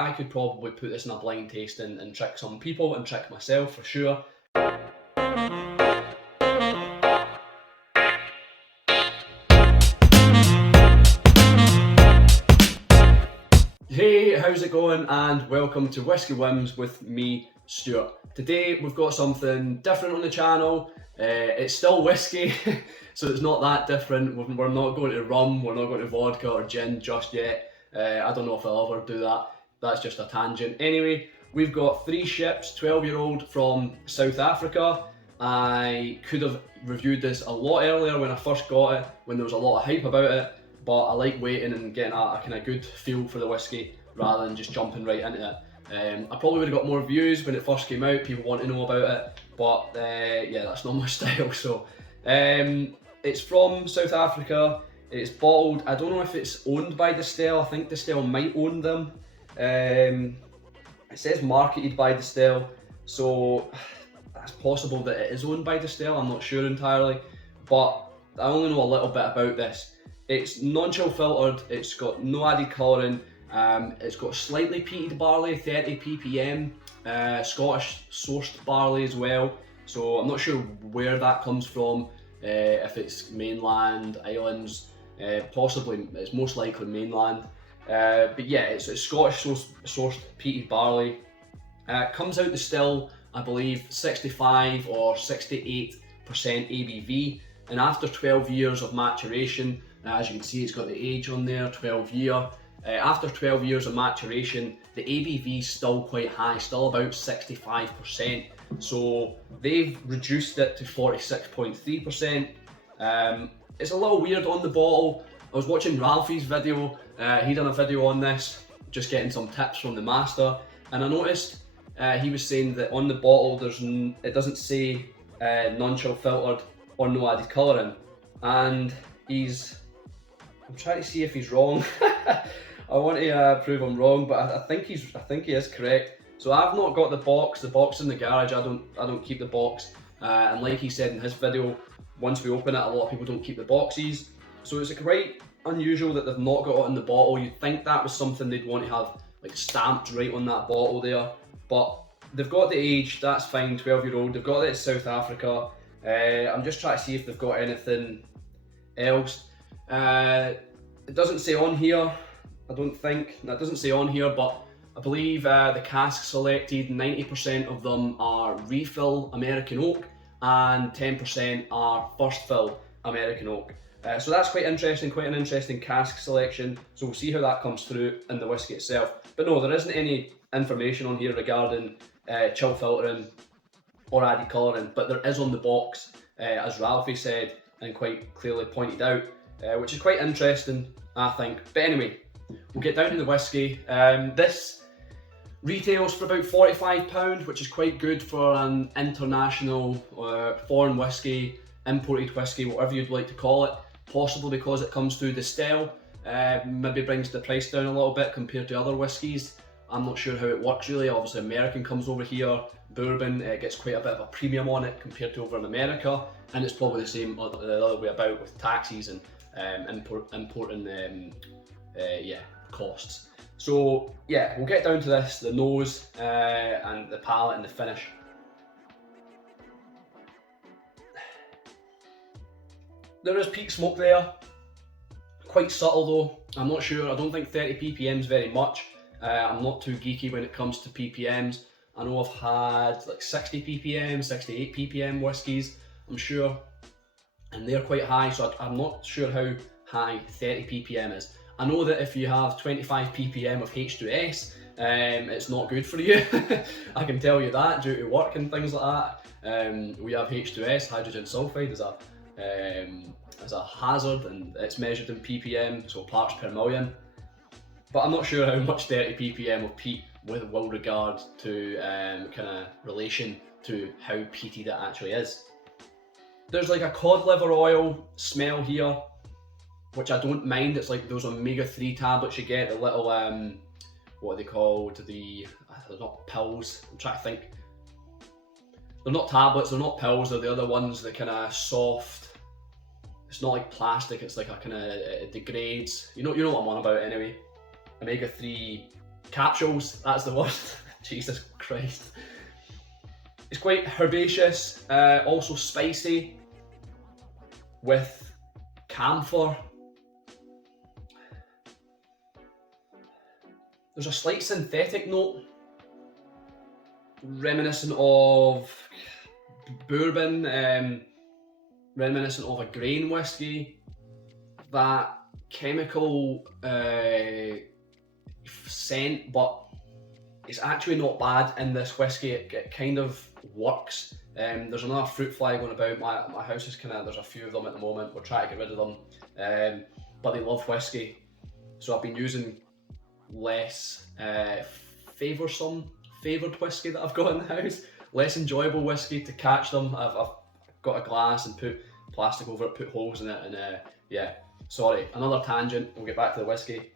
I could probably put this in a blind tasting and trick some people and trick myself for sure. Hey, how's it going? And welcome to Whisky Whims with me, Stuart. Today we've got something different on the channel. It's still whiskey, so it's not that different. We're not going to rum, we're not going to vodka or gin just yet. I don't know if I'll ever do that. That's just a tangent. Anyway, we've got 3 ships, 12-year-old from South Africa. I could have reviewed this a lot earlier when I first got it, when there was a lot of hype about it. But I like waiting and getting a kind of good feel for the whiskey rather than just jumping right into it. I probably would have got more views when it first came out, people want to know about it, but yeah, that's not my style. So it's from South Africa, it's bottled, I don't know if it's owned by Distell, I think Distell might own them. It says marketed by Distell, so it's possible that it is owned by Distell, I'm not sure entirely, but I only know a little bit about this. It's non-chill filtered, it's got no added colouring, it's got slightly peated barley, 30 ppm, Scottish sourced barley as well, so I'm not sure where that comes from, if it's mainland, islands, possibly, it's most likely mainland, but yeah, it's Scottish sourced peated barley. Comes out the still, I believe, 65 or 68% ABV, and after 12 years of maturation, as you can see, it's got the age on there, 12 year. After 12 years of maturation, the ABV is still quite high, still about 65%. So they've reduced it to 46.3%. It's a little weird on the bottle. I was watching Ralphie's video, he done a video on this, just getting some tips from the master, and I noticed he was saying that on the bottle it doesn't say non-chill filtered or no added colouring, and I'm trying to see if he's wrong. I want to prove I'm wrong, but I think he is correct. So I've not got the box in the garage. I don't keep the box, and like he said in his video, once we open it, a lot of people don't keep the boxes. So it's quite unusual that they've not got it in the bottle. You'd think that was something they'd want to have like stamped right on that bottle there, but they've got the age. That's fine, 12-year-old. They've got it in South Africa. I'm just trying to see if they've got anything else. It doesn't say on here, I don't think. That doesn't say on here, but I believe the casks selected, 90% of them are refill American oak and 10% are first fill American oak. So that's quite interesting, quite an interesting cask selection. So we'll see how that comes through in the whiskey itself. But no, there isn't any information on here regarding chill filtering or added colouring, but there is on the box, as Ralphie said and quite clearly pointed out. Which is quite interesting, I think. But anyway, we'll get down to the whiskey. This retails for about £45, which is quite good for an international foreign whiskey, imported whiskey, whatever you'd like to call it. Possibly because it comes through Distell, maybe brings the price down a little bit compared to other whiskies. I'm not sure how it works really. Obviously American comes over here, bourbon gets quite a bit of a premium on it compared to over in America, and it's probably the same the other way about with taxes and importing costs. So yeah, we'll get down to this, the nose and the palate and the finish. There is peak smoke there, quite subtle though. I'm not sure, I don't think 30 ppm is very much. I'm not too geeky when it comes to ppms. I know I've had like 60 ppm, 68 ppm whiskies, I'm sure, and they're quite high, so I'm not sure how high 30 ppm is. I know that if you have 25 ppm of H2S, it's not good for you. I can tell you that due to work and things like that. We have H2S, hydrogen sulfide, as a hazard, and it's measured in ppm, so parts per million. But I'm not sure how much 30 ppm of peat will regard to kind of relation to how peaty that actually is. There's like a cod liver oil smell here, which I don't mind. It's like those omega-3 tablets you get, the little, what are they called? They're not pills, I'm trying to think. They're not tablets, they're not pills, they're the other ones, the kind of soft, it's not like plastic, it's like a kind of, it degrades. You know what I'm on about anyway. Omega-3 capsules, that's the word. Jesus Christ. It's quite herbaceous, also spicy, with camphor. There's a slight synthetic note, reminiscent of bourbon, reminiscent of a grain whiskey. That chemical scent, but it's actually not bad in this whiskey. It kind of works. There's another fruit fly going about. My house is there's a few of them at the moment. We're trying to get rid of them, but they love whiskey, so I've been using less favoured whiskey that I've got in the house, less enjoyable whiskey to catch them. I've got a glass and put plastic over it, put holes in it, and yeah, sorry, another tangent, we'll get back to the whiskey.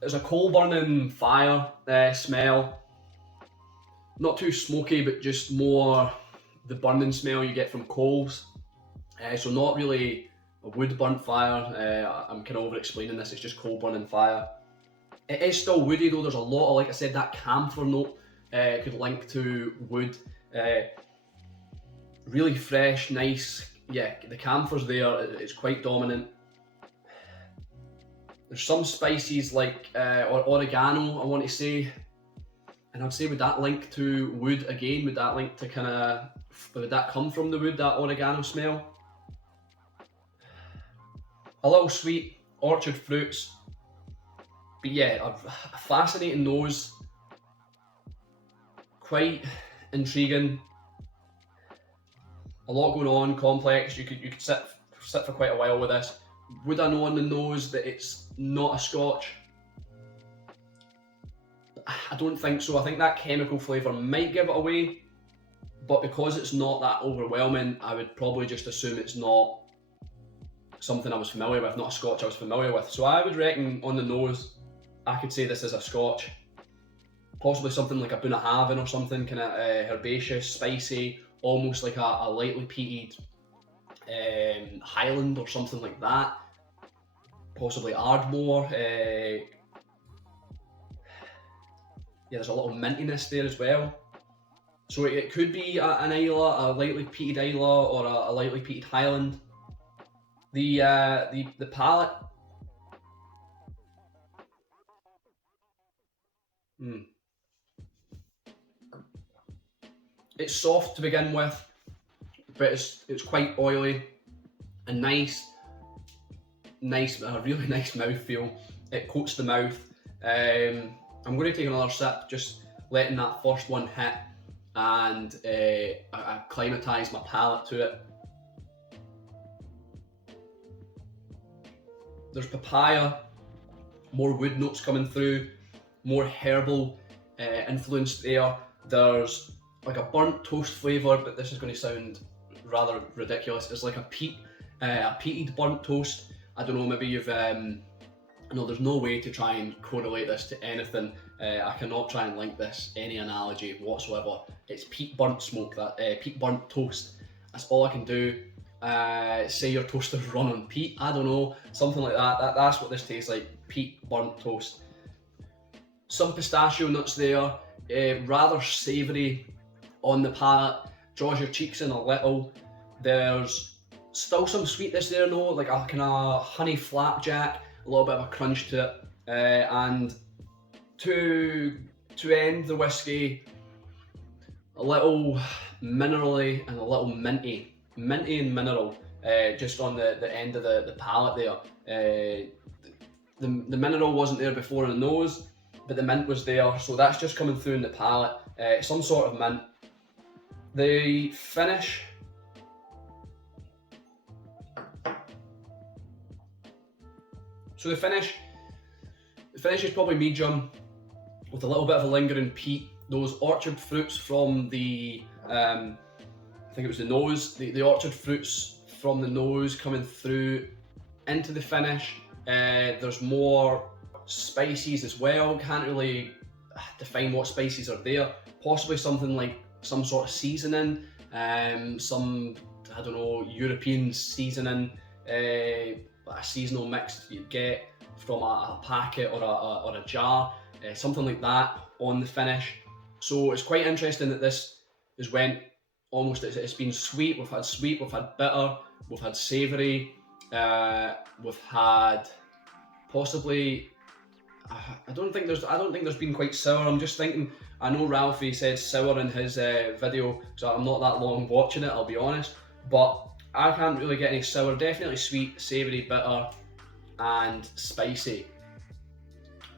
There's a coal burning fire smell, not too smoky, but just more the burning smell you get from coals, so not really a wood burnt fire. I'm kind of over explaining this, it's just coal burning fire. It is still woody though. There's a lot of, like I said, that camphor note could link to wood. Really fresh, nice. Yeah, the camphor's there. It's quite dominant. There's some spices like or oregano, I want to say, and I'd say would that link to wood again? Would that link to would that come from the wood, that oregano smell? A little sweet, orchard fruits. But yeah, a fascinating nose, quite intriguing, a lot going on, complex. You could sit for quite a while with this. Would I know on the nose that it's not a Scotch? I don't think so. I think that chemical flavour might give it away, but because it's not that overwhelming, I would probably just assume it's not something I was familiar with, not a Scotch I was familiar with. So I would reckon on the nose, I could say this is a Scotch, possibly something like a Bunnahabhain or something, kind of herbaceous, spicy, almost like a lightly peated Highland or something like that, possibly Ardmore. Yeah, there's a little mintiness there as well. So it could be an Islay, a lightly peated Islay, or a lightly peated Highland. The palate. It's soft to begin with, but it's quite oily and nice, a really nice mouthfeel. It coats the mouth. I'm going to take another sip, just letting that first one hit, and acclimatise my palate to it. There's papaya, more wood notes coming through, more herbal influence there. There's like a burnt toast flavour, but this is going to sound rather ridiculous. It's like a peated burnt toast. I don't know, maybe you've, no, there's no way to try and correlate this to anything. I cannot try and link this any analogy whatsoever. It's peat burnt smoke, peat burnt toast. That's all I can do. Say your toaster's run on peat, I don't know, something like that. That's what this tastes like, peat burnt toast. Some pistachio nuts there, rather savoury on the palate, draws your cheeks in a little. There's still some sweetness there though, like a kind of honey flapjack, a little bit of a crunch to it. And to end the whiskey, a little minerally and a little minty and mineral, just on the end of the palate there. The mineral wasn't there before in the nose, but the mint was there, so that's just coming through in the palate. Some sort of mint. The finish, the finish is probably medium, with a little bit of a lingering peat. Those orchard fruits from the, I think it was the nose, the orchard fruits from the nose coming through into the finish. There's more spices as well, can't really define what spices are there. Possibly something like some sort of seasoning, some, I don't know, European seasoning, a seasonal mix you get from a packet or a jar. something like that on the finish. So it's quite interesting that this has went almost, it's been sweet, we've had bitter, we've had savoury, we've had possibly, I don't think there's been quite sour. I'm just thinking, I know Ralphie said sour in his video, so I'm not that long watching it, I'll be honest, but I can't really get any sour. Definitely sweet, savoury, bitter and spicy.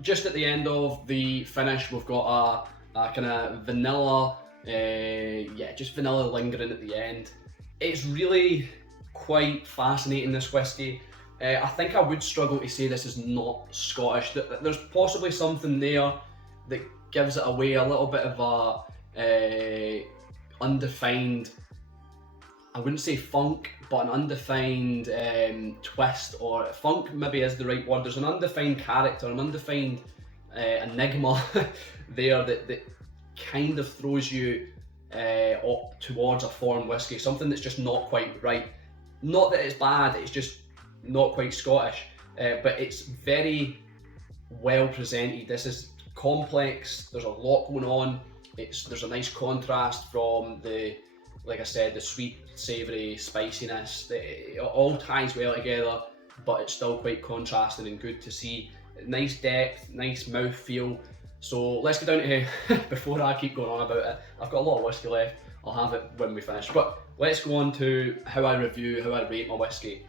Just at the end of the finish, we've got a kind of vanilla, just vanilla lingering at the end. It's really quite fascinating, this whiskey. I think I would struggle to say this is not Scottish. There's possibly something there that gives it away, a little bit of a undefined, I wouldn't say funk, but an undefined twist, or funk maybe is the right word. There's an undefined character, an undefined enigma there that kind of throws you up towards a foreign whiskey, something that's just not quite right. Not that it's bad, it's just not quite Scottish, but it's very well presented. This is complex, there's a lot going on. There's a nice contrast from the, like I said, the sweet, savoury, spiciness. It all ties well together, but it's still quite contrasting and good to see. Nice depth, nice mouth feel. So let's get down to, before I keep going on about it, I've got a lot of whiskey left, I'll have it when we finish, but let's go on to how I rate my whiskey.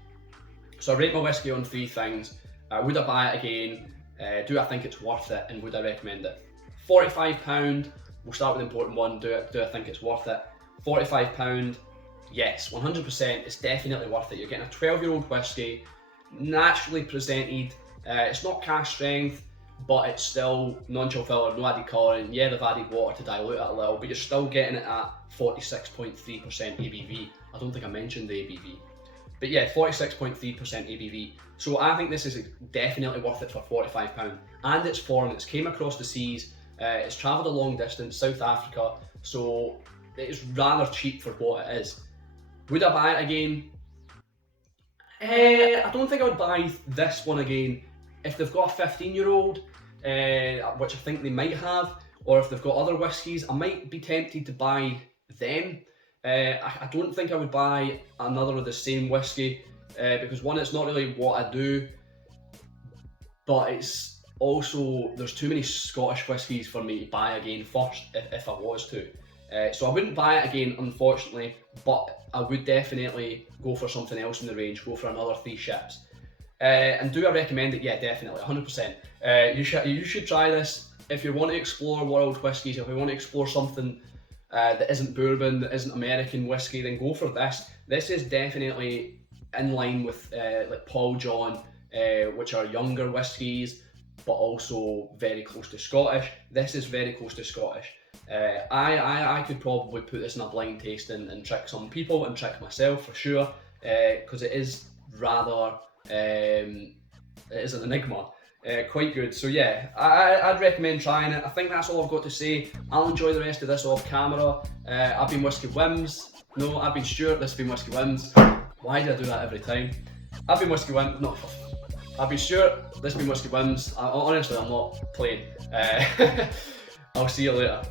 So I rate my whiskey on 3 things. Would I buy it again? Do I think it's worth it? And would I recommend it? £45, we'll start with the important one. Do I think it's worth it? £45, yes, 100%, it's definitely worth it. You're getting a 12-year-old whiskey, naturally presented. It's not cask strength, but it's still non-chill filter, no added colouring. Yeah, they've added water to dilute it a little, but you're still getting it at 46.3% ABV. I don't think I mentioned the ABV. But yeah, 46.3% ABV. So I think this is definitely worth it for £45. And it's foreign, it's came across the seas, it's travelled a long distance, South Africa, so it's rather cheap for what it is. Would I buy it again? I don't think I would buy this one again. If they've got a 15-year-old, which I think they might have, or if they've got other whiskies, I might be tempted to buy them. I don't think I would buy another of the same whiskey, because one, it's not really what I do, but it's also, there's too many Scottish whiskies for me to buy again first, if I was to. So I wouldn't buy it again, unfortunately, but I would definitely go for something else in the range, go for another 3 ships. And do I recommend it? Yeah, definitely, 100%. You should try this. If you want to explore world whiskies, if you want to explore something that isn't bourbon, that isn't American whiskey, then go for this. This is definitely in line with like Paul John, which are younger whiskies, but also very close to Scottish. This is very close to Scottish. I could probably put this in a blind tasting and trick some people and trick myself for sure, because it is rather, it is an enigma. Quite good. So yeah, I'd recommend trying it. I think that's all I've got to say. I'll enjoy the rest of this off camera. I've been Whisky Whims. No, I've been Stuart, this has been Whisky Whims. Why do I do that every time? I've been Whisky Whims. No, I've been Stuart, this has been Whisky Whims. Honestly, I'm not playing. I'll see you later.